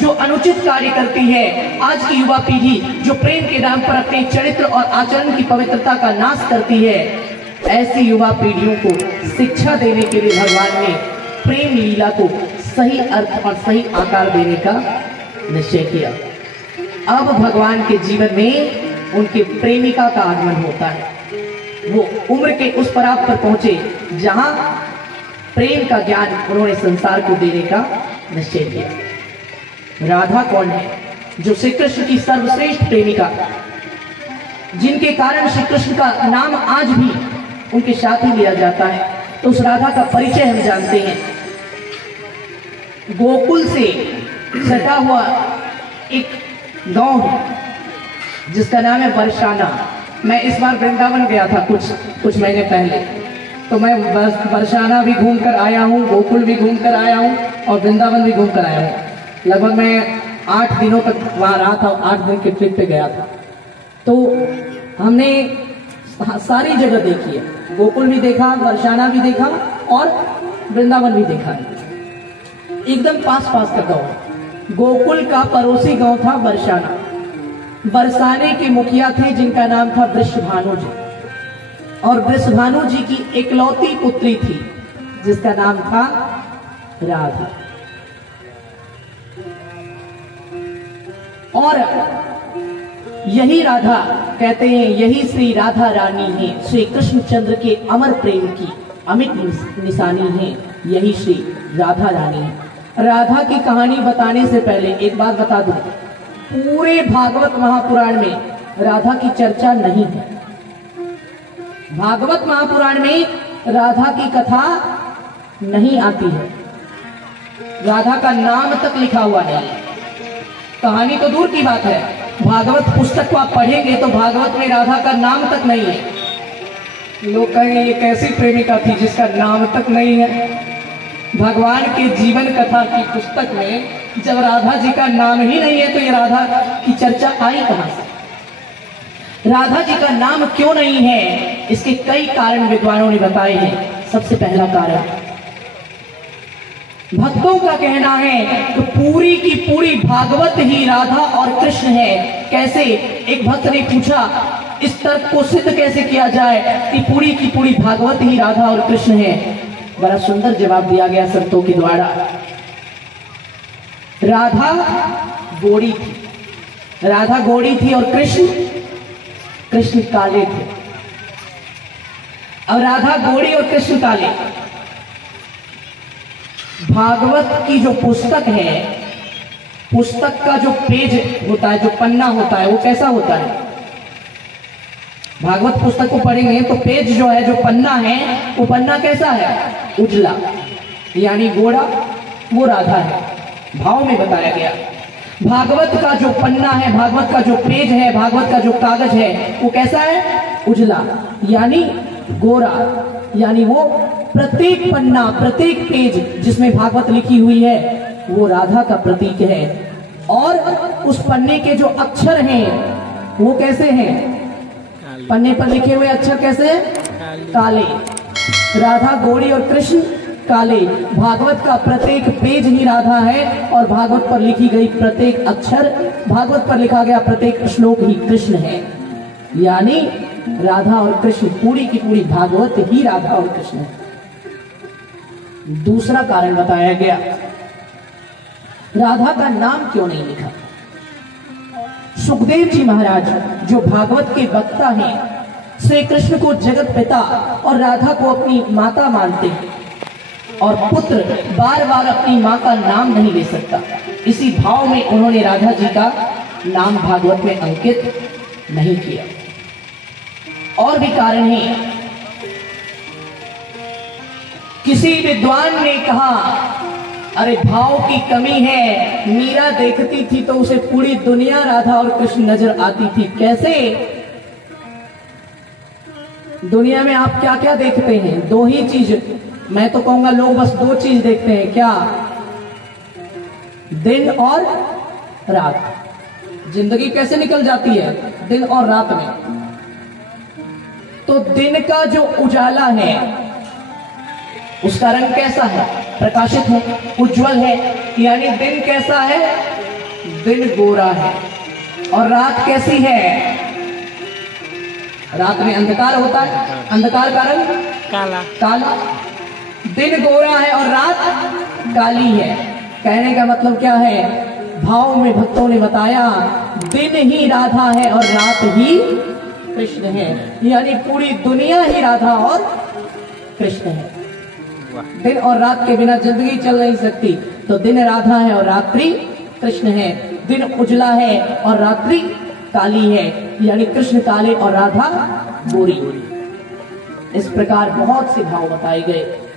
जो अनुचित कार्य करती है, आज की युवा पीढ़ी जो प्रेम के नाम पर अपने चरित्र और आचरण की पवित्रता का नाश करती है, ऐसी युवा पीढ़ियों को शिक्षा देने के लिए भगवान ने प्रेम लीला को सही अर्थ और सही आकार देने का निश्चय किया। अब भगवान के जीवन में उनके प्रेमिका का आगमन होता है। वो उम्र के उस पड़ाव पर पहुंचे जहां प्रेम का ज्ञान उन्होंने संसार को देने का निश्चय किया। राधा कौन है? जो श्री कृष्ण की सर्वश्रेष्ठ प्रेमिका, जिनके कारण श्री कृष्ण का नाम आज भी उनके साथ ही लिया जाता है। तो उस राधा का परिचय हम जानते हैं। गोकुल से सटा हुआ एक गांव है जिसका नाम है बरसाना। मैं इस बार वृंदावन गया था कुछ महीने पहले, तो मैं बरसाना भी घूम कर आया हूँ, गोकुल भी घूम कर आया हूँ और वृंदावन भी घूम कर आया हूँ। लगभग मैं 8 दिनों तक वहाँ रहा था, 8 दिन के ट्रिप पे गया था। तो हमने सारी जगह देखी है, गोकुल भी देखा, बरसाना भी देखा और वृंदावन भी देखा। एकदम पास पास का गाँव। गोकुल का पड़ोसी गांव था बरसाना। बरसाने के मुखिया थे जिनका नाम था वृषभानु जी, और वृषभानु जी की इकलौती पुत्री थी जिसका नाम था राधा। और यही राधा कहते हैं, यही श्री राधा रानी है, श्री कृष्णचंद्र के अमर प्रेम की अमिट निशानी है, यही श्री राधा रानी है। राधा की कहानी बताने से पहले एक बात बता दूं, पूरे भागवत महापुराण में राधा की चर्चा नहीं है। भागवत महापुराण में राधा की कथा नहीं आती है, राधा का नाम तक लिखा हुआ नहीं है। कहानी तो दूर की बात है, भागवत पुस्तक को आप पढ़ेंगे तो भागवत में राधा का नाम तक नहीं है। लोग कहेंगे ये कैसी प्रेमिका थी जिसका नाम तक नहीं है। भगवान के जीवन कथा की पुस्तक में जब राधा जी का नाम ही नहीं है तो ये राधा की चर्चा आई कहां से? राधा जी का नाम क्यों नहीं है? इसके कई कारण विद्वानों ने बताए हैं। सबसे पहला कारण, भक्तों का कहना है तो पूरी की पूरी भागवत ही राधा और कृष्ण है। कैसे? एक भक्त ने पूछा, इस तर्क को सिद्ध कैसे किया जाए कि पूरी की पूरी भागवत ही राधा और कृष्ण है? बड़ा सुंदर जवाब दिया गया संतों के द्वारा। राधा गोरी थी, राधा गोरी थी और कृष्ण काले थे। अब राधा गोरी और कृष्ण काले। भागवत की जो पुस्तक है, पुस्तक का जो पेज होता है, जो पन्ना होता है, वो कैसा होता है? भागवत पुस्तक को पढ़ेंगे तो पेज जो है, जो पन्ना है, वो पन्ना कैसा है? उजला, यानी गोरा, वो राधा है। भाव में बताया गया। भागवत का जो पन्ना है, भागवत का जो पेज है, भागवत का जो कागज है, वो कैसा है? उजला, यानी गोरा, यानी वो प्रत्येक पन्ना, प्रत्येक पेज जिसमें भागवत लिखी हुई है वो राधा का प्रतीक है। और उस पन्ने के जो अक्षर हैं वो कैसे हैं? पन्ने पर लिखे हुए अक्षर कैसे हैं? काले। राधा गोरी और कृष्ण काले। भागवत का प्रत्येक पेज ही राधा है और भागवत पर लिखी गई प्रत्येक अक्षर, भागवत पर लिखा गया प्रत्येक श्लोक ही कृष्ण है। यानी राधा और कृष्ण, पूरी की पूरी भागवत ही राधा और कृष्ण है। दूसरा कारण बताया गया, राधा का नाम क्यों नहीं लिखा? सुखदेव जी महाराज जो भागवत के वक्ता हैं, श्री कृष्ण को जगत पिता और राधा को अपनी माता मानते हैं, और पुत्र बार बार अपनी मां का नाम नहीं ले सकता। इसी भाव में उन्होंने राधा जी का नाम भागवत में अंकित नहीं किया। और भी कारण है। किसी विद्वान ने कहा, अरे भाव की कमी है, मीरा देखती थी तो उसे पूरी दुनिया राधा और कृष्ण नजर आती थी। कैसे? दुनिया में आप क्या क्या देखते हैं? दो ही चीज, मैं तो कहूंगा लोग बस दो चीज देखते हैं। क्या? दिन और रात। जिंदगी कैसे निकल जाती है? दिन और रात में। तो दिन का जो उजाला है उसका रंग कैसा है? प्रकाशित है, उज्जवल है। यानी दिन कैसा है? दिन गोरा है। और रात कैसी है? रात में अंधकार होता है, अंधकार का रंग काला। काला। दिन गोरा है और रात काली है। कहने का मतलब क्या है? भाव में भक्तों ने बताया दिन ही राधा है और रात ही कृष्ण है। यानी पूरी दुनिया ही राधा और कृष्ण है। दिन और रात के बिना जिंदगी चल नहीं सकती। तो दिन राधा है और रात्रि कृष्ण है। दिन उजला है और रात्रि काली है। यानी कृष्ण काले और राधा गोरी। इस प्रकार बहुत से भाव बताए गए।